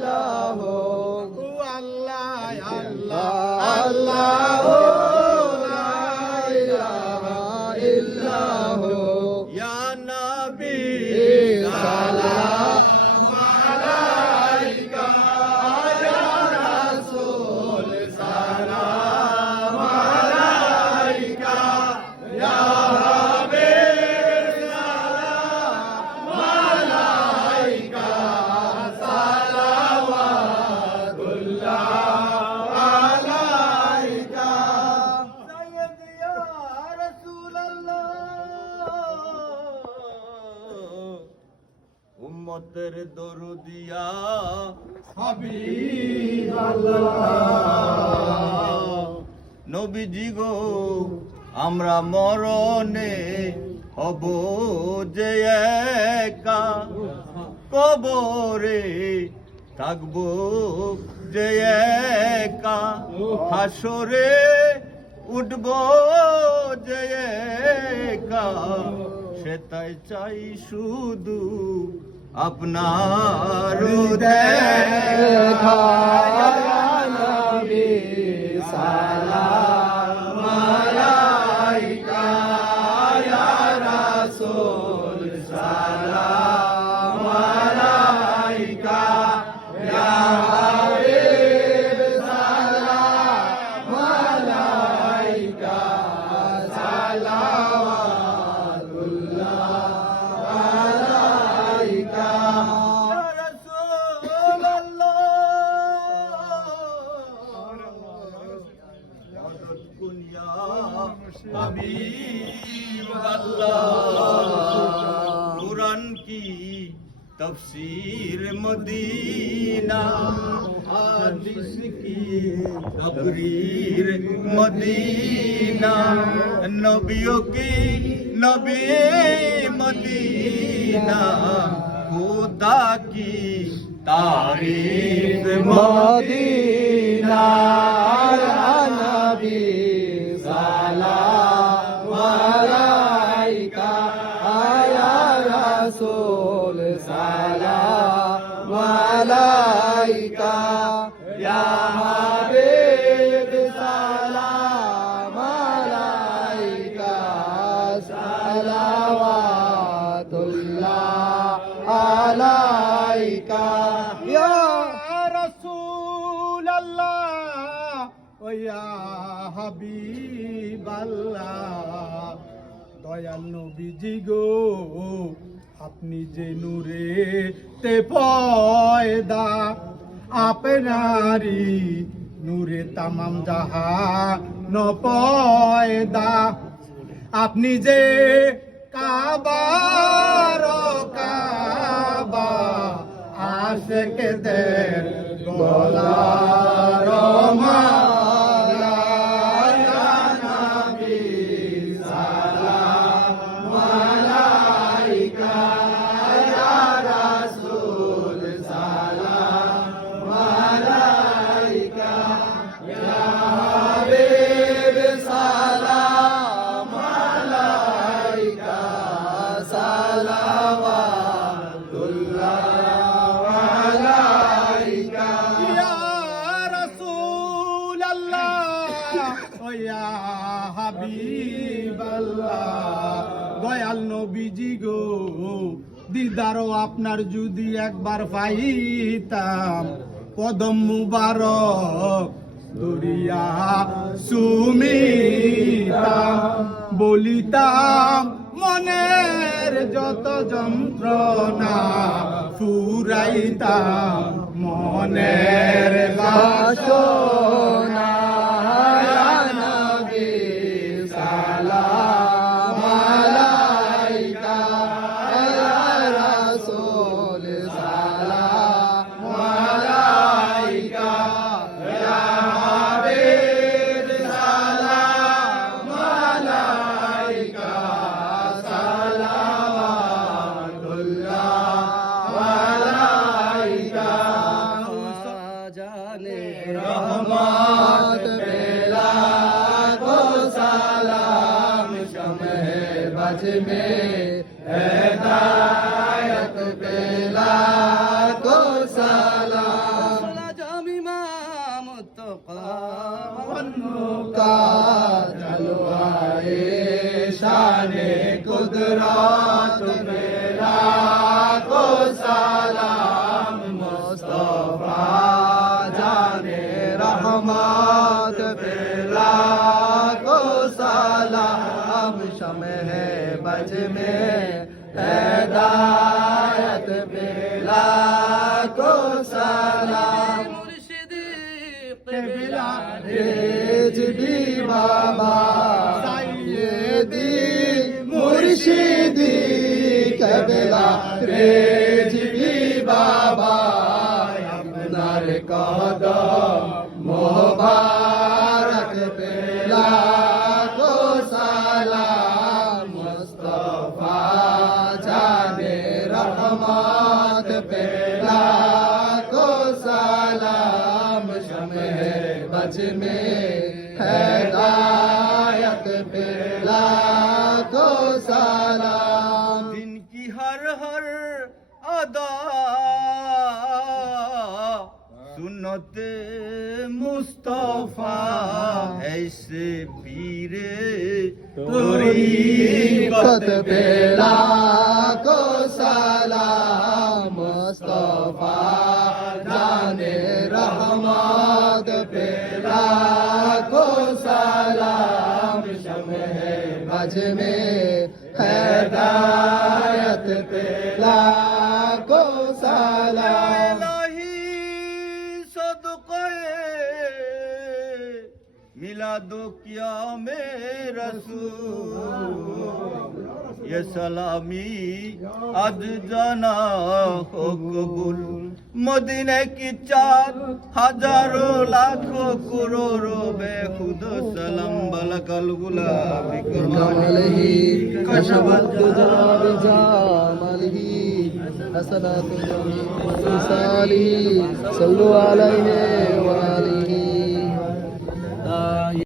अल्लाह উম্মতের দরুদিয়া। নবীজি গো আমরা মরণে হব যে একা। কবরে থাকব যে একা। হাসরে উঠব যে একা। সেটাই চাই শুধু আপনার দেখা নবী সালাম কুরআন কি তফসির মদিনা? হাদিস কি তবরীর মদিনা? নবিয়ো কি নবী মদিনা? খুদা কি তারিফ মদিনা? আলাইকা ইয়া হাবিব সালাম আলাইকা সালাওয়াতুল্লাহ আলাইকা ইয়া রসুল আল্লাহ ওয়া হাবিব আল্লাহ দয়াল নবীজি গো আপনি যে নূরে তে পয়দা আপনারি নূরে তামাম যাহা নপয়দা। আপনি যে কাবার কাবা আশেকদের গলার দয়াল নবীজি গো দিদারও আপনার যদি একবার পাইতাম, কদম মুবারক দরিয়া সুমিতাম, বলিতাম, মনের যত যন্ত্রণা ফুরাইতাম, মনের বাসনা। आज में हैदायत बेला को सलाम जामिमा मुत्तका का जलवाए शान कुदरत बेला को सलाम मुस्तफा जाने रहमान आज में हदायत बेला को सलाम मुर्शिदी रेज भी बाबा सैयदी मुर्शिदी कबला रेज भी बाबा अपना कदम मोहब्बत पेड़ा को सलाम शमे बज में हैदायत पेड़ा को सलाम दिन की हर हर अदा सुनते मुस्तफा ऐसे पीरे तोरी कत को सलाम मुस्तफा जाने रहमत पेला को सलाम शमे बज में हैदायत दो क्या में रसूल ये सलामी आज जाना हो कबूल मदीने की चार हजारों लाखों करोड़ों बेखुद सलाम बलकल गुलाबी كماله كشف الدجى بجماله حسنات جميع خصاله صلوا عليه وآله